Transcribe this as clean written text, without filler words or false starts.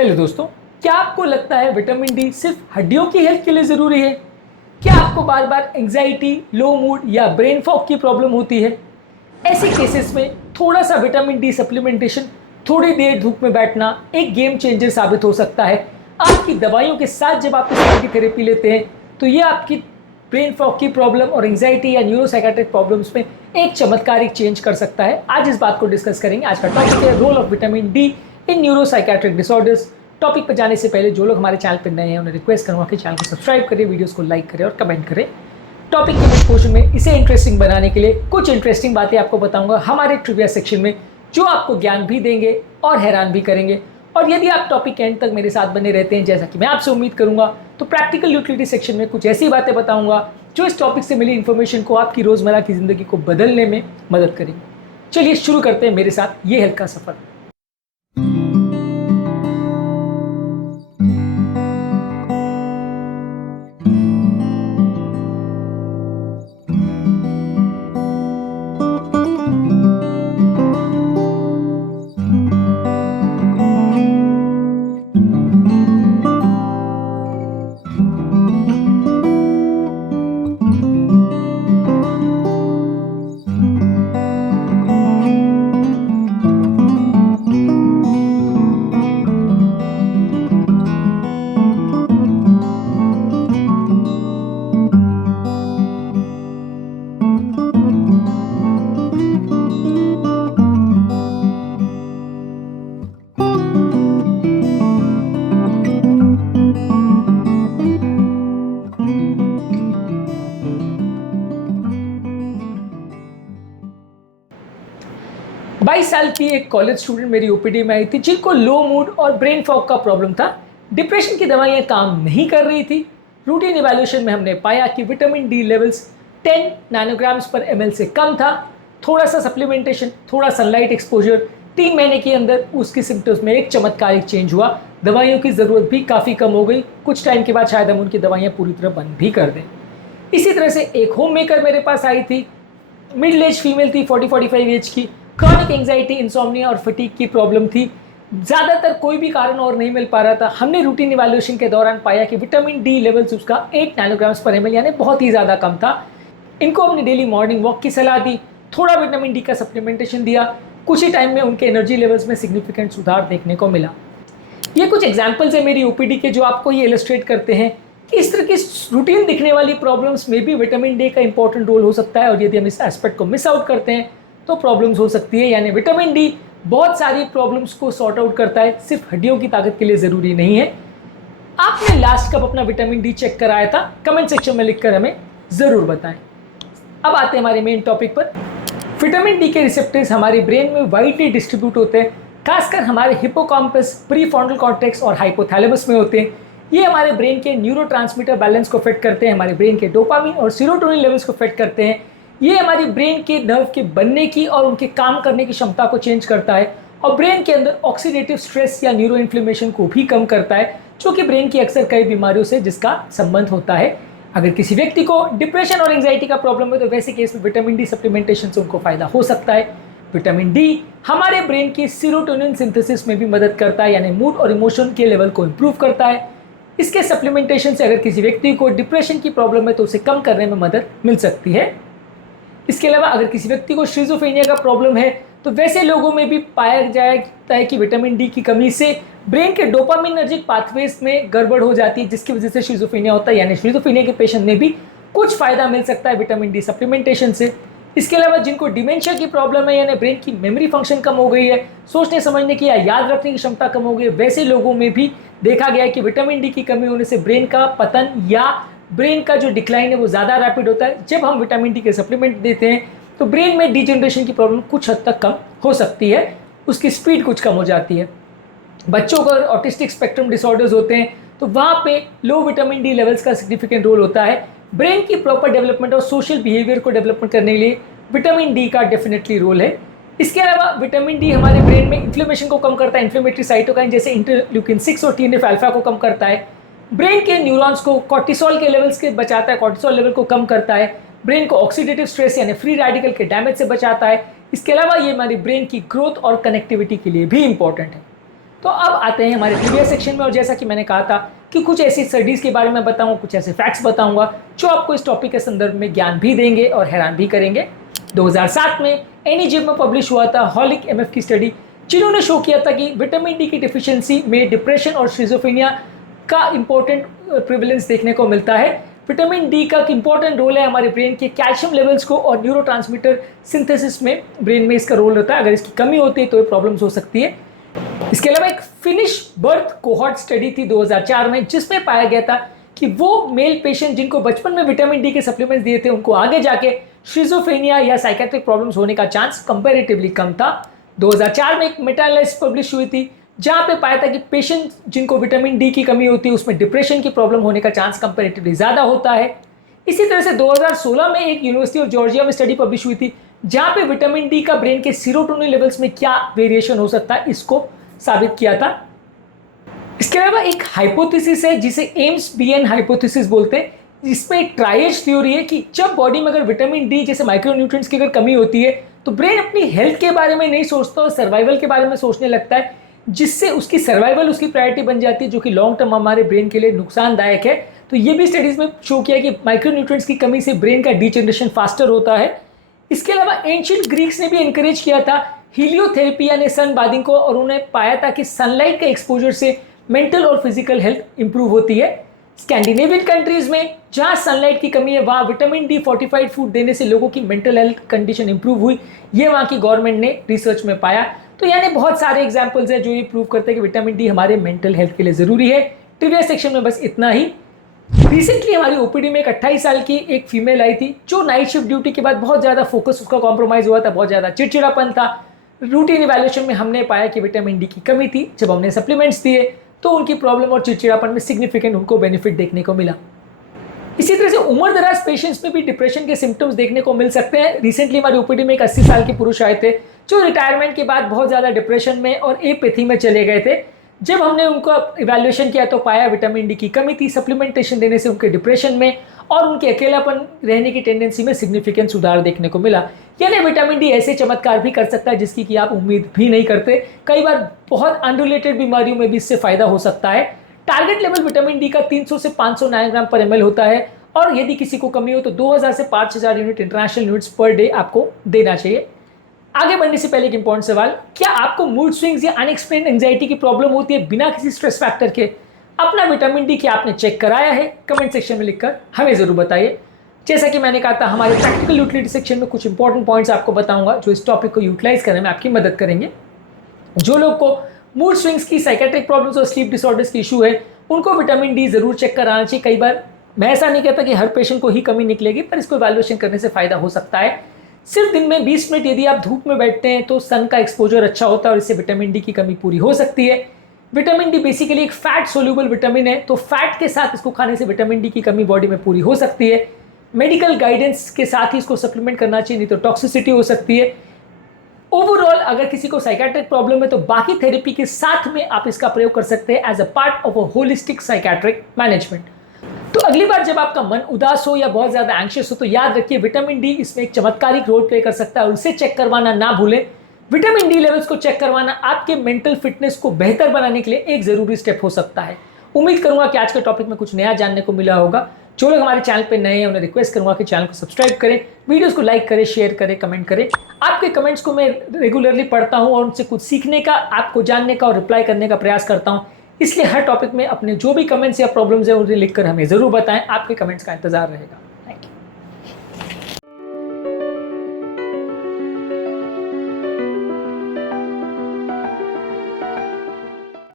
Hello दोस्तों, क्या आपको लगता है विटामिन डी सिर्फ हड्डियों की हेल्थ के लिए ज़रूरी है? क्या आपको बार बार एंग्जाइटी, लो मूड या ब्रेन फॉग की प्रॉब्लम होती है? ऐसे केसेस में थोड़ा सा विटामिन डी सप्लीमेंटेशन, थोड़ी देर धूप में बैठना एक गेम चेंजर साबित हो सकता है। आपकी दवाइयों के साथ जब आप इस थेरेपी लेते हैं तो ये आपकी ब्रेन फॉग की प्रॉब्लम और एंग्जाइटी या न्यूरोसाइकेट्रिक प्रॉब्लम्स में एक चमत्कारिक चेंज कर सकता है। आज इस बात को डिस्कस करेंगे। आज का टॉपिक है role of vitamin D in neuropsychiatric disorders. Topic पर जाने से पहले जो लोग हमारे चैनल पर नए हैं उन्हें रिक्वेस्ट करूंगा कि चैनल को सब्सक्राइब करें, वीडियोस को लाइक करें और कमेंट करें। टॉपिक के मिड पोर्शन में इसे इंटरेस्टिंग बनाने के लिए कुछ इंटरेस्टिंग बातें आपको बताऊंगा हमारे ट्रिविया सेक्शन में, जो आपको ज्ञान भी देंगे और हैरान भी करेंगे। और यदि आप टॉपिक के एंड तक मेरे साथ बने रहते हैं, जैसा कि मैं आपसे उम्मीद करूंगा, तो प्रैक्टिकल यूटिलिटी सेक्शन में कुछ ऐसी बातें बताऊंगा जो इस टॉपिक से मिली इन्फॉर्मेशन को आपकी रोजमर्रा की जिंदगी को बदलने में मदद करेंगे। चलिए शुरू करते हैं मेरे साथ ये हेल्थ का सफर। बाईस साल की एक कॉलेज स्टूडेंट मेरी ओपीडी में आई थी, जिनको लो मूड और ब्रेन फॉग का प्रॉब्लम था। डिप्रेशन की दवाइयां काम नहीं कर रही थी। रूटीन इवैल्यूएशन में हमने पाया कि विटामिन डी लेवल्स 10 नैनोग्राम्स पर ml से कम था। थोड़ा सा सप्लीमेंटेशन, थोड़ा सनलाइट एक्सपोजर, 3 महीने के अंदर उसकी सिम्टम्स में एक चमत्कारिक चेंज हुआ। दवाइयों की ज़रूरत भी काफ़ी कम हो गई। कुछ टाइम के बाद शायद हम उनकी दवाइयाँ पूरी तरह बंद भी कर दें। इसी तरह से एक होम मेकर मेरे पास आई थी। मिडिल एज फीमेल थी, 40-45 एज की। क्रॉनिक एंग्जाइटी, इंसोम्निया और फटीग की प्रॉब्लम थी। ज़्यादातर कोई भी कारण और नहीं मिल पा रहा था। हमने रूटीन इवैल्यूएशन के दौरान पाया कि विटामिन डी लेवल्स उसका 8 नैनोग्राम्स पर ml यानी बहुत ही ज़्यादा कम था। इनको हमने डेली मॉर्निंग वॉक की सलाह दी, थोड़ा विटामिन डी का सप्लीमेंटेशन दिया। कुछ ही टाइम में उनके एनर्जी लेवल्स में सिग्निफिकेंट सुधार देखने को मिला। ये कुछ एग्जाम्पल्स है मेरी ओपीडी के, जो आपको ये इलस्ट्रेट करते हैं कि इस तरह की रूटीन दिखने वाली प्रॉब्लम्स में भी विटामिन डी का इंपॉर्टेंट रोल हो सकता है। और यदि हम इस एस्पेक्ट को मिस आउट करते हैं तो प्रॉब्लम्स हो सकती है। यानी विटामिन डी बहुत सारी प्रॉब्लम्स को सॉर्ट आउट करता है, सिर्फ हड्डियों की ताकत के लिए ज़रूरी नहीं है। आपने लास्ट कब अपना विटामिन डी चेक कराया था? कमेंट सेक्शन में लिखकर हमें ज़रूर बताएं। अब आते हैं हमारे मेन टॉपिक पर। विटामिन डी के रिसेप्टर्स हमारे ब्रेन में वाइडली डिस्ट्रीब्यूट होते हैं, खासकर हमारे हिपोकैम्पस, प्रीफ्रंटल कॉर्टेक्स और हाइपोथैलेमस में होते हैं। ये हमारे ब्रेन के न्यूरोट्रांसमीटर बैलेंस को फिट करते हैं, हमारे ब्रेन के डोपामिन और सीरोटोनिन लेवल्स को फिट करते हैं। ये हमारी ब्रेन के नर्व के बनने की और उनके काम करने की क्षमता को चेंज करता है और ब्रेन के अंदर ऑक्सीडेटिव स्ट्रेस या न्यूरो इन्फ्लेमेशन को भी कम करता है, जो कि ब्रेन की अक्सर कई बीमारियों से जिसका संबंध होता है। अगर किसी व्यक्ति को डिप्रेशन और एंग्जाइटी का प्रॉब्लम है तो वैसे केस में विटामिन डी सप्लीमेंटेशन से उनको फायदा हो सकता है। विटामिन डी हमारे ब्रेन की सीरोटोनिन सिंथेसिस में भी मदद करता है, यानी मूड और इमोशन के लेवल को इम्प्रूव करता है। इसके सप्लीमेंटेशन से अगर किसी व्यक्ति को डिप्रेशन की प्रॉब्लम है तो उसे कम करने में मदद मिल सकती है। इसके अलावा अगर किसी व्यक्ति को शिज़ोफ्रेनिया का प्रॉब्लम है तो वैसे लोगों में भी पाया जाता है कि विटामिन डी की कमी से ब्रेन के डोपामिनर्जिक पाथवेज में गड़बड़ हो जाती है, जिसकी वजह से शिज़ोफ्रेनिया होता है। यानी शिज़ोफ्रेनिया के पेशेंट में भी कुछ फायदा मिल सकता है विटामिन डी सप्लीमेंटेशन से। इसके अलावा जिनको डिमेंशिया की प्रॉब्लम है, यानी ब्रेन की मेमोरी फंक्शन कम हो गई है, सोचने समझने की या याद रखने की क्षमता कम हो गई है, वैसे लोगों में भी देखा गया है कि विटामिन डी की कमी होने से ब्रेन का पतन या ब्रेन का जो डिक्लाइन है वो ज़्यादा रैपिड होता है। जब हम विटामिन डी के सप्लीमेंट देते हैं तो ब्रेन में डिजनरेशन की प्रॉब्लम कुछ हद तक कम हो सकती है, उसकी स्पीड कुछ कम हो जाती है। बच्चों को ऑटिस्टिक स्पेक्ट्रम डिसऑर्डर्स होते हैं तो वहाँ पे लो विटामिन डी लेवल्स का सिग्निफिकेंट रोल होता है। ब्रेन की प्रॉपर डेवलपमेंट और सोशल बिहेवियर को डेवलपमेंट करने के लिए विटामिन डी का डेफिनेटली रोल है। इसके अलावा विटामिन डी हमारे ब्रेन में इन्फ्लेमेशन को कम करता है, इन्फ्लेमेटरी साइटोकाइन जैसे इंटरल्यूकिन 6 और TNF अल्फा को कम करता है। ब्रेन के न्यूरॉन्स को कॉर्टिसोल के लेवल्स के बचाता है, कॉर्टिसोल लेवल को कम करता है। ब्रेन को ऑक्सीडेटिव स्ट्रेस यानी फ्री रेडिकल के डैमेज से बचाता है। इसके अलावा ये हमारी ब्रेन की ग्रोथ और कनेक्टिविटी के लिए भी इंपॉर्टेंट है। तो अब आते हैं हमारे ट्रिविया सेक्शन में, और जैसा कि मैंने कहा था कि कुछ ऐसी स्टडीज़ के बारे में बताऊंगा, कुछ ऐसे फैक्ट्स बताऊंगा जो आपको इस टॉपिक के संदर्भ में ज्ञान भी देंगे और हैरान भी करेंगे। 2007 में एनीजेब में पब्लिश हुआ था हॉलिक एमएफ की स्टडी, जिन्होंने शो किया था कि विटामिन डी की डिफिशियंसी में डिप्रेशन और शिजोफ्रेनिया का इंपॉर्टेंट प्रिवेलेंस देखने को मिलता है। विटामिन डी का इंपॉर्टेंट रोल है हमारे ब्रेन के कैल्शियम लेवल्स को और न्यूरोट्रांसमीटर सिंथेसिस में, ब्रेन में इसका रोल रहता है। अगर इसकी कमी होती है तो ये प्रॉब्लम्स हो सकती है। इसके अलावा एक फिनिश बर्थ कोहॉर्ट स्टडी थी 2004 में, जिसमें पाया गया था कि वो मेल पेशेंट जिनको बचपन में विटामिन डी के सप्लीमेंट्स दिए थे, उनको आगे जाके शिजोफ्रेनिया या साइकेट्रिक प्रॉब्लम्स होने का चांस कंपैरेटिवली कम था। 2004 में एक मेटा एनालिसिस पब्लिश हुई थी, जहां पे पाया था कि पेशेंट जिनको विटामिन डी की कमी होती है उसमें डिप्रेशन की प्रॉब्लम होने का चांस कंपैरेटिवली ज़्यादा होता है। इसी तरह से 2016 में एक यूनिवर्सिटी ऑफ जॉर्जिया में स्टडी पब्लिश हुई थी, जहां पे विटामिन डी का ब्रेन के सीरोटोनिन लेवल्स में क्या वेरिएशन हो सकता है इसको साबित किया था। इसके अलावा एक हाइपोथेसिस है जिसे एम्स बीएन हाइपोथेसिस बोलते हैं, जिसमें एक ट्राइएज थ्योरी है कि जब बॉडी में अगर विटामिन डी जैसे माइक्रोन्यूट्रिएंट्स की अगर कमी होती है तो ब्रेन अपनी हेल्थ के बारे में नहीं सोचता और सर्वाइवल के बारे में सोचने लगता है, जिससे उसकी सर्वाइवल उसकी प्रायोरिटी बन जाती है, जो कि लॉन्ग टर्म हमारे ब्रेन के लिए नुकसानदायक है। तो ये भी स्टडीज में शो किया कि माइक्रोन्यूट्रिएंट्स की कमी से ब्रेन का डीजनरेशन फास्टर होता है। इसके अलावा एंशिएंट ग्रीक्स ने भी एनकरेज किया था हीलियोथेरेपी यानी सन बाथिंग को, और उन्होंने पाया था कि सनलाइट के एक्सपोजर से मेंटल और फिजिकल हेल्थ इंप्रूव होती है। स्कैंडिनेवियन कंट्रीज में जहां सनलाइट की कमी है, वहां विटामिन डी फोर्टिफाइड फूड देने से लोगों की मेंटल हेल्थ कंडीशन इंप्रूव हुई। ये वहां की गवर्नमेंट ने रिसर्च में पाया। तो यानी बहुत सारे एग्जांपल्स हैं जो ये प्रूव करते हैं कि विटामिन डी हमारे मेंटल हेल्थ के लिए जरूरी है। ट्रिविया सेक्शन में बस इतना ही। रिसेंटली हमारी ओपीडी में एक 28 साल की एक फीमेल आई थी, जो नाइट शिफ्ट ड्यूटी के बाद बहुत ज़्यादा फोकस उसका कॉम्प्रोमाइज़ हुआ था, बहुत ज़्यादा चिड़चिड़ापन था। रूटीन इवैल्यूएशन में हमने पाया कि विटामिन डी की कमी थी। जब हमने सप्लीमेंट्स दिए तो उनकी प्रॉब्लम और चिड़चिड़ापन में सिग्निफिकेंट उनको बेनिफिट देखने को मिला। इसी तरह से उम्र दराज पेशेंट्स में भी डिप्रेशन के सिम्टम्स देखने को मिल सकते हैं। रिसेंटली हमारी ओपीडी में एक 80 साल के पुरुष आए थे, जो रिटायरमेंट के बाद बहुत ज़्यादा डिप्रेशन में और एपैथी में चले गए थे। जब हमने उनको इवैल्यूएशन किया तो पाया विटामिन डी की कमी थी, सप्लीमेंटेशन देने से उनके डिप्रेशन में और उनके अकेलापन रहने की टेंडेंसी में सिग्निफिकेंट सुधार देखने को मिला। यानी विटामिन डी ऐसे चमत्कार भी कर सकता है जिसकी कि आप उम्मीद भी नहीं करते। कई बार बहुत अनरिलेटेड बीमारियों में भी इससे फायदा हो सकता है। टारगेट लेवल विटामिन डी का 300 से 500 नाइग्राम पर ml होता है, और यदि किसी को कमी हो तो 2000 से 5000 unit international units per day आपको देना चाहिए। आगे बढ़ने से पहले एक इंपॉर्टेंट सवाल, क्या आपको मूड स्विंग्स या अनएक्सप्लेन्ड एंजाइटी की प्रॉब्लम होती है बिना किसी स्ट्रेस फैक्टर के? अपना विटामिन डी क्या आपने चेक कराया है? कमेंट सेक्शन में लिखकर हमें जरूर बताइए। जैसा कि मैंने कहा था, हमारे प्रैक्टिकल यूटिलिटी सेक्शन में कुछ इंपॉर्टेंट पॉइंट्स आपको बताऊंगा जो इस टॉपिक को यूटिलाइज करने में आपकी मदद करेंगे। जो लोग को मूड स्विंग्स की, साइकेट्रिक प्रॉब्लम्स और स्लीप डिसऑर्डर्स की इशू है, उनको विटामिन डी जरूर चेक कराना चाहिए। कई बार मैं ऐसा नहीं कहता कि हर पेशेंट को ही कमी निकलेगी, पर इसको इवैल्यूएशन करने से फायदा हो सकता है। सिर्फ दिन में 20 मिनट यदि आप धूप में बैठते हैं तो सन का एक्सपोजर अच्छा होता है और इससे विटामिन डी की कमी पूरी हो सकती है। विटामिन डी बेसिकली एक फैट सोल्यूबल विटामिन है, तो फैट के साथ इसको खाने से विटामिन डी की कमी बॉडी में पूरी हो सकती है। मेडिकल गाइडेंस के साथ ही इसको सप्लीमेंट करना चाहिए, नहीं तो टॉक्सिसिटी हो सकती है। ओवरऑल अगर किसी को साइकेट्रिक प्रॉब्लम है तो बाकी थेरेपी के साथ में आप इसका प्रयोग कर सकते हैं as a part of a holistic psychiatric management. तो अगली बार जब आपका मन उदास हो या बहुत ज़्यादा एंग्शियस हो तो याद रखिए विटामिन डी इसमें एक चमत्कारिक रोल प्ले कर सकता है, और उसे चेक करवाना ना भूलें। विटामिन डी लेवल्स को चेक करवाना आपके मेंटल फिटनेस को बेहतर बनाने के लिए एक ज़रूरी स्टेप हो सकता है। उम्मीद करूंगा कि आज के टॉपिक में कुछ नया जानने को मिला होगा। जो लोग हमारे चैनल पे नए हैं उन्हें रिक्वेस्ट करूंगा कि चैनल को सब्सक्राइब करें, वीडियोस को लाइक करें, शेयर करें, कमेंट करें। आपके कमेंट्स को मैं रेगुलरली पढ़ता हूं और उनसे कुछ सीखने का, आपको जानने का और रिप्लाई करने का प्रयास करता हूं। इसलिए हर टॉपिक में अपने जो भी कमेंट्स या प्रॉब्लम्स हैं उन्हें लिखकर हमें ज़रूर बताएं। आपके कमेंट्स का इंतजार रहेगा।